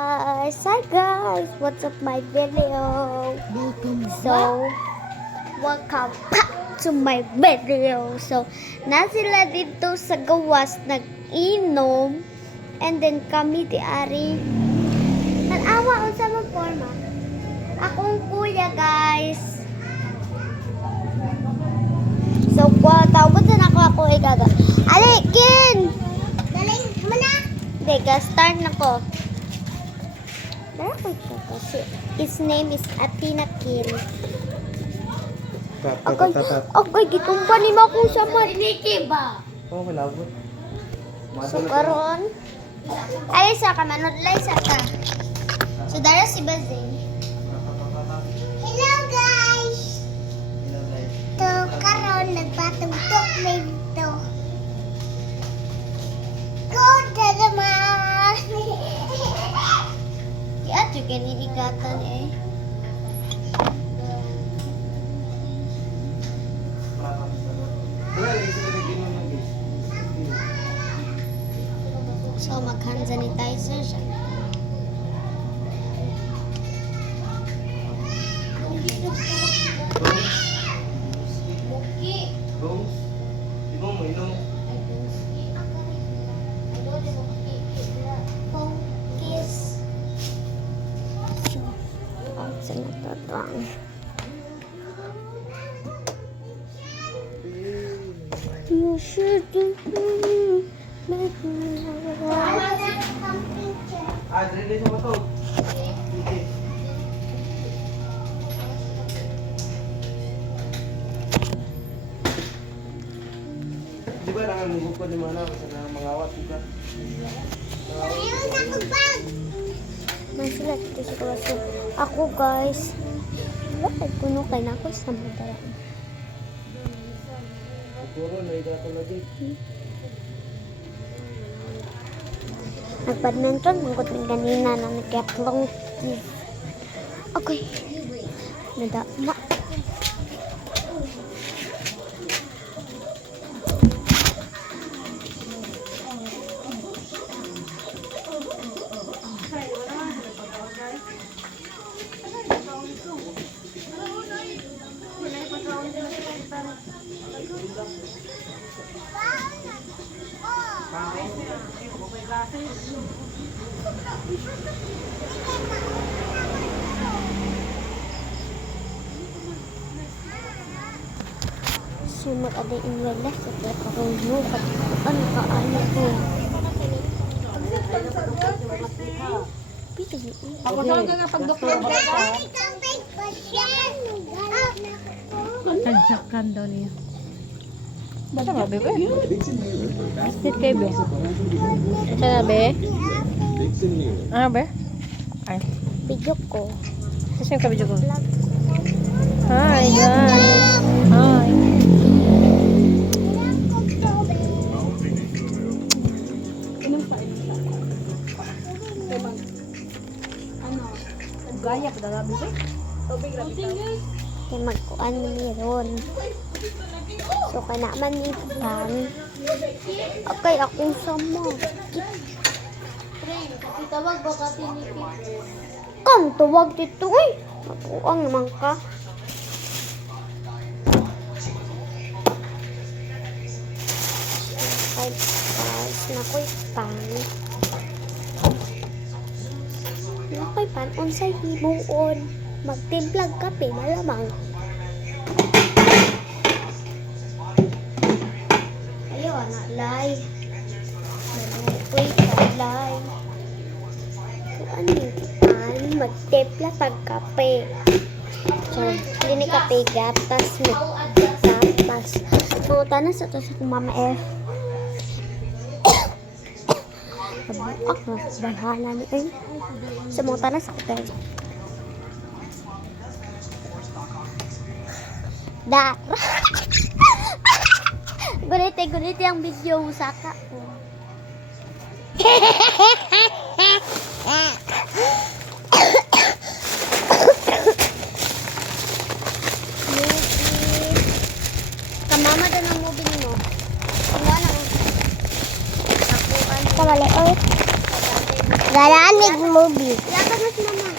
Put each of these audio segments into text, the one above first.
Hi guys, what's up my video? Welcome back to my video. So, nasila dito sa gawas nag-inom and then kami di ari nag-awa sa mga forma. Akong kuya guys. So, tawag na ako igaga. Alikin! Daling mo na! Dega, start na ko. His name is Athena Kin. Okay, gitumpa ni mo kung sa maniki ba? Oh, malabot. So, karon ay sa kamanod lay sa ta. So, dara si Bazing. Hello guys! To karon nagpatugtog na dito. Go naman! Ya, juga ini ikatan So, mag-hand sanitizer siya. Tatang. You should do make me Ready sa motor. Di ba nangangugo ko ni mana kasi na mangawat juga. Masila dito sa kawaso. Ako guys, bakit kuno kay na ako sa madara? Puro na idata lagi. Nagpadminton, mangkot ng ganina na nag-upload. Okay. Nadama. Sumot ada inwala sa kakong nukat. Ano ka ano ko? Pito ni. Ako sa nga pagdoktor ba? Tadyakan daw niya. Basta ba, bebe? Astit kayo, be? Ito na, be? Ano, be? Ay. Video ko. Kasi yung kabidyo ko. Hi, guys. Hi. Gaya pa daw, bebe? Tubig lang ito. Kaya magkuan meron. So, kanaman ni Pan. Okay, akong sama. Tawag ba ka tinipid? Kam, tawag dito eh. Mabuang naman ka. Okay, guys. Nakoy Pan. Nakoy Pan. Unsay hibuon. Magtimplag kape, malamang. Ayaw, anak, lay. Nanukoy ka, lay. Kung ano yung magtimpla pag kape. So, hindi kape, gatas mo. Gatas. So, tanas ito sa kong mama F. Nabuak na, bahala ni Eng. Sa mga tanas ako, guys. Dar. Guniti ang video mo saka ko. Kamama doon ang movie mo. Wala na. Nakuhan. Kamali, oy. Galaan ni movie. Lapad mo si mama.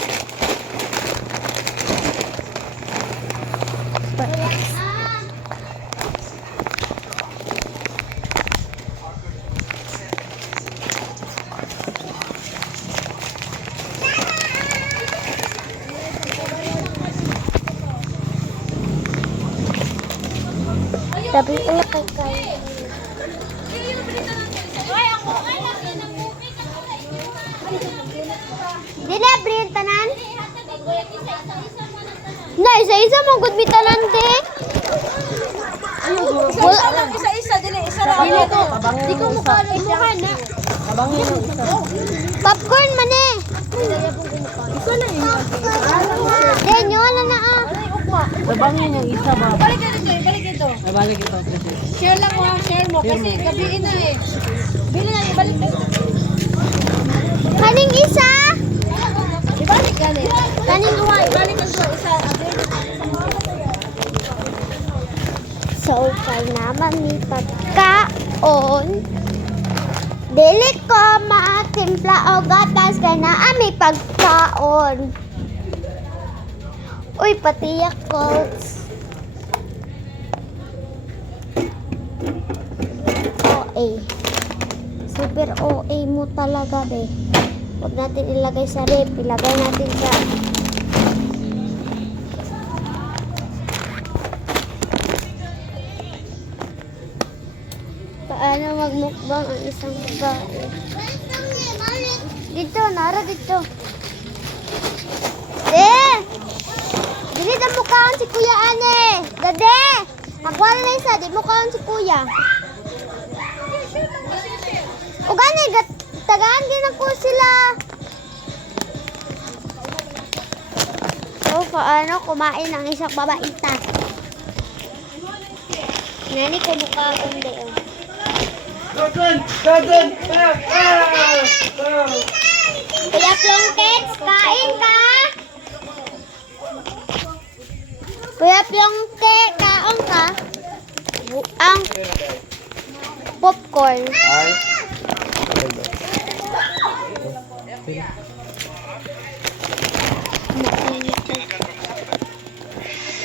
Sabi ko na kay Kaya. Di na, Brian, tanan? Na, isa-isa mong good mi tanan, te. Isa lang, isa-isa. Dili, isa lang ako. Di ko mukha na. Abangin yung isa. Popcorn man eh. Isa lang yun. Den, yun na na ah. Abangin yung isa ba? Balik ka dito, balik dito. Balik ito. Share lang mo ha, share mo. Kasi gabiin na eh. Bili na, ibalik ka. Kaning isa. Ibalik ka eh. Kaning duwa. Ibalik ka sa isa. So, kay naman ni pagkaon. Dili ko maatimpla o gatas kay na may pagkaon. Uy, patiyak coats. OA. Super OA mo talaga, be. Huwag natin ilagay sa rep. Ilagay natin sa... Paano magmukbang ang isang babae? Dito, nara dito. Dili na mukhaon si Kuya Ane. Dade! Agwala na isa, di mukhaon si Kuya. O gani, tagaan din ako sila. So, paano kumain ang isang babaita? Nani ko mukha akong deon. Doon! Doon! Kuya Plongkets, kain ka? Kuya Plongke, kaon ka? Ang popcorn. Ay.